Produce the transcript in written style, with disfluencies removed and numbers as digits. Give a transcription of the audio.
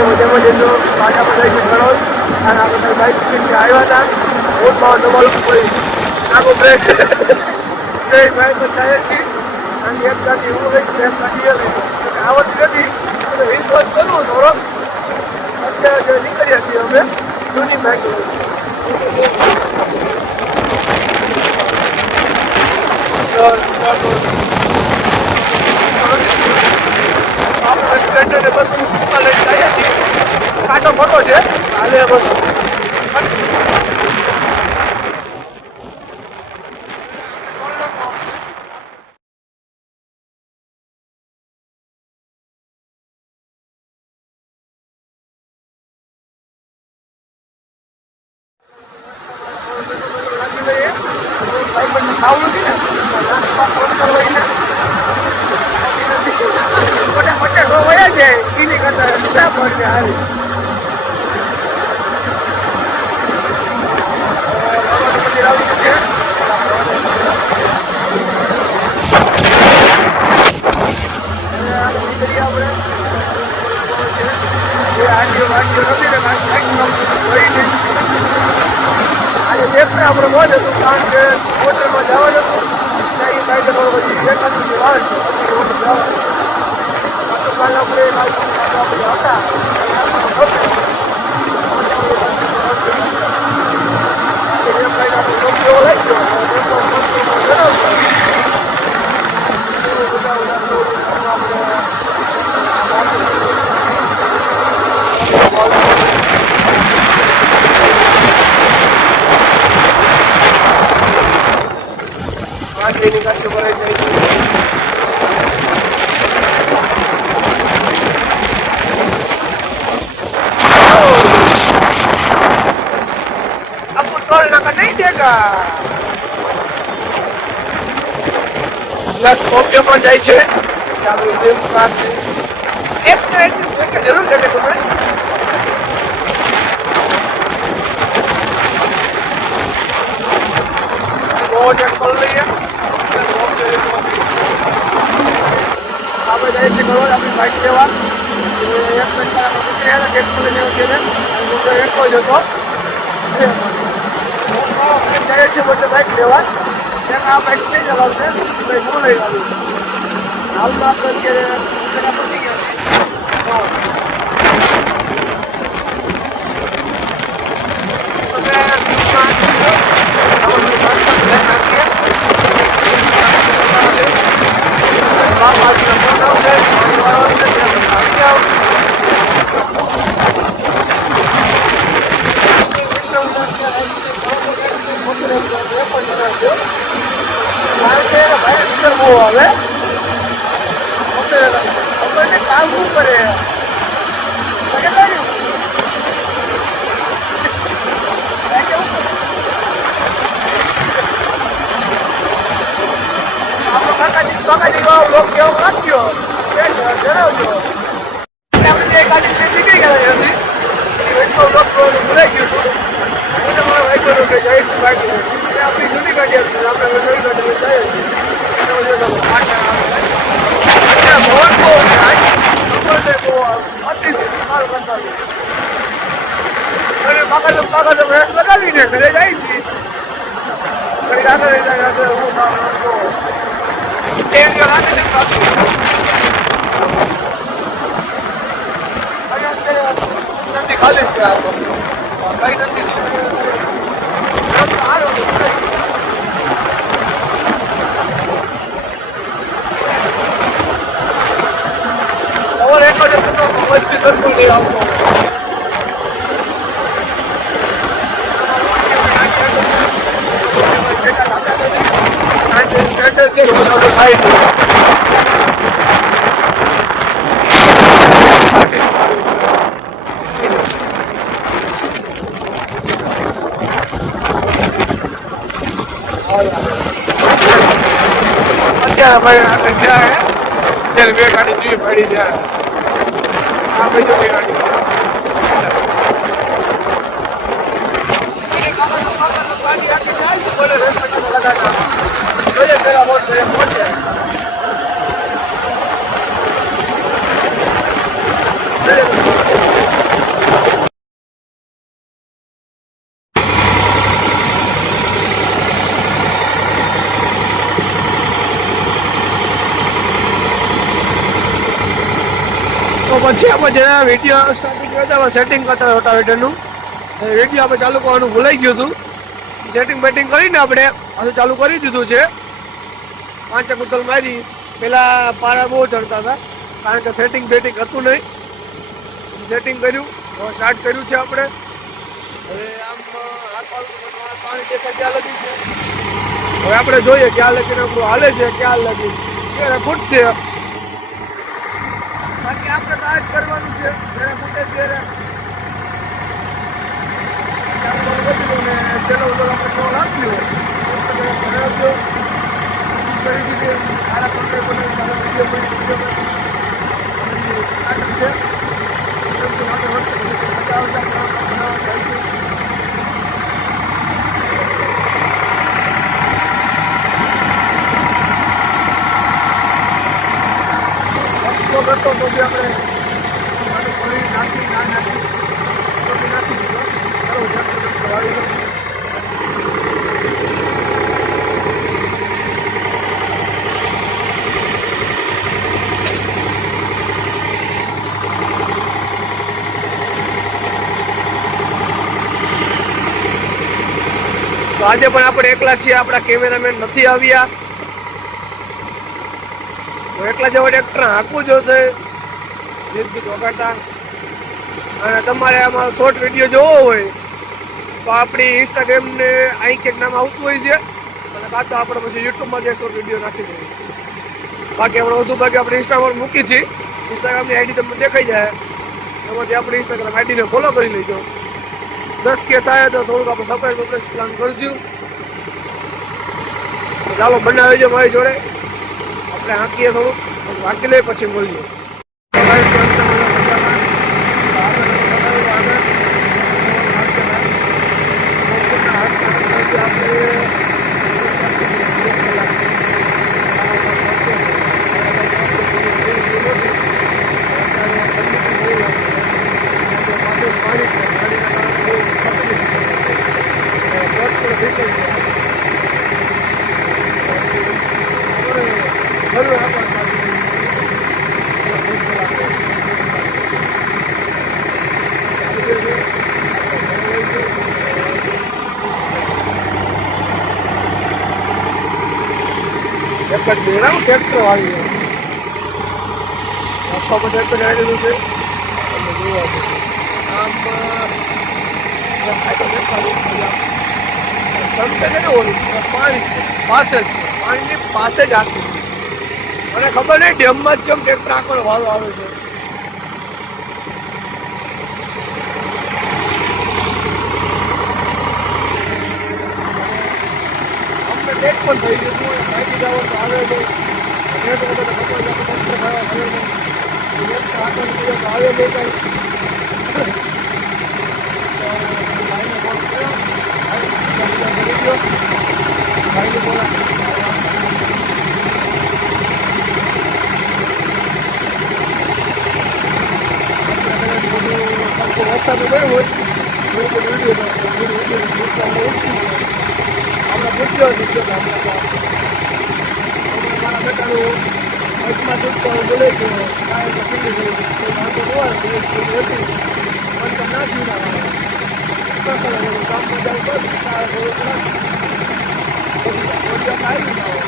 મજામાં જજો પાછા બધા ઘણો અને આ બધા બાઇક આવ્યા હતા રોડ માં દબાણું પડી આખો બ્રેક બ્રેક બાઇક થાય છે અને એક ગાડી હું લઈશ એક ગાડી આવડતી નથી વિશ્વાસ કરવો થોડો અત્યારે નીકળ્યા છીએ અમે જૂની બાઇક સ્પ્લેન્ડર બસ લઈને જઈએ છીએ કાંટો મોટો છે હાલે બસ ખાવું નથી ને વયા જાય એની કરતા રસ્તા પર હારી આજે દેખને આપણે મોજ હતું કારણ કે હોટલમાં જવાનું હતું એ કાયદે પછી એકાદી વાર જવાનું કાલ આપણે હતા એની કાંઠે ભરાઈ જાય છે आपको टोल नाका नहीं देगा स्कॉर्पियो પણ જાય છે ચાલુ ડ્રીમ કાર છે એક તો એક જરૂર છે કે તમે बहुत एक कर रही है આપણે જાય છે કરો આપણી બાઇક લેવા એક મિનિટ એક ખોલી લેવું છે ને એક જ હતો જાય છે બધે બાઇક લેવા એક આ બાઇક નહીં ચલાવશે ભાઈ હું લઈ આવ્યું હાલમાં આપણે અત્યારે પતી ગયા હવે આપણને કામ શું કરે કાકાજી લોક કેવો નાખ્યો જણાવજો આપણે ગાડી નીકળી ગયા હતી એટલો લોક ભૂલાઈ ગયું હતું મને મારો વાઈકરો કે જાય છે બાકી આપણી જૂની ગાડી હતી આપણે નવી ગાડી જઈએ લગાવીને ઘરે જાય છે ખાલી છે આ તો કઈ નથી એક જ સરખું નહીં આવતો અત્યારે ભાઈ આગળ ગયા ત્યારે બે ગાડી જોઈ પડી જાય આ બીજો બે ગાડી પહોંચે પછી આપણે જેના વિડીયો સ્ટાર્ટિંગ કરતા સેટિંગ કરતા રોટાવેટરનું વિડીયો આપણે ચાલુ કરવાનું ભૂલાઈ ગયું હતું. સેટિંગ બેટિંગ કરીને આપણે આજે ચાલુ કરી દીધું છે. 5 કુતલ મારી પેલા પારા બહુ ચડતા હતા કારણ કે સેટિંગ બેટિંગ હતું નહીં. સેટિંગ કર્યું સ્ટાર્ટ કર્યું છે આપણે. હવે આમ પાણી દેખાય ક્યાં લગી છે. હવે આપણે જોઈએ ક્યાં લગીને આપણું હાલે છે ક્યાં લગી ક્યારે ફૂટશે. બાકી આપણે તો આ જ કરવાનું છે જ્યારે ફૂટે ત્યારે ચલો આપણે રાખ્યું કરી દીધી સારા કોન્ટ્રાક્ટ સારા વિડીયો કરતો તો બી આપણે નાખી ના નાખી નાખી તો આજે પણ આપણે એકલા છીએ. આપણા કેમેરામેન નથી આવ્યા તો એકલા જેવા ટ્રેક્ટર હાંકવું જોશે ગીત ગીત વગાડતા. અને તમારે આમાં શોર્ટ વિડીયો જોવો હોય તો આપણી ઇન્સ્ટાગ્રામ ને અહીં ક્યાંક નામ આવતું હોય છે અને કાં તો આપણે પછી યુટ્યુબમાં જે શોર્ટ વિડીયો નાખી દઈએ. બાકી આપણે વધુ બાકી આપણે ઇન્સ્ટામાં મૂકી છીએ. ઇન્સ્ટાગ્રામની આઈડી તમને દેખાઈ જાય એમાંથી આપણી ઇન્સ્ટાગ્રામ આઈડીને ફોલો કરી લેજો. 10K થાય તો થોડુંક આપણે સરપ્રાઈઝ પ્લાન કરશું. ચાલો બનાવી છે મારી જોડે આપણે હાંકીએ થોડુંક હાંકી લઈએ પછી મળીએ. એક જ બેડા ટ્રેક્ટર આવી ગયો. ટ્રેક્ટર આવી દીધું છે આમ છે ને ઓલું પાણી પાસે જ પાણીની પાસે જ આખી મને ખબર નહીં ડેમમાં જ કેમ ટ્રેક્ટર આખો વાળો આવે છે. અમને ટેક પણ થઈ ગયું બાઈકી જાવ તો આવે છે નેટ વગર તો ખબર છે આવે નહીં કાંઈ વરસાદ ગયો હોય આપણે પૂછ્યો નીચે મારા બેટાનું હાથમાં દૂધમાં બોલે કે કાંઈ પીડી વાંધો ન હોય હતી પણ ના જીવના કામમાં જાવ બસ આવી ના હોય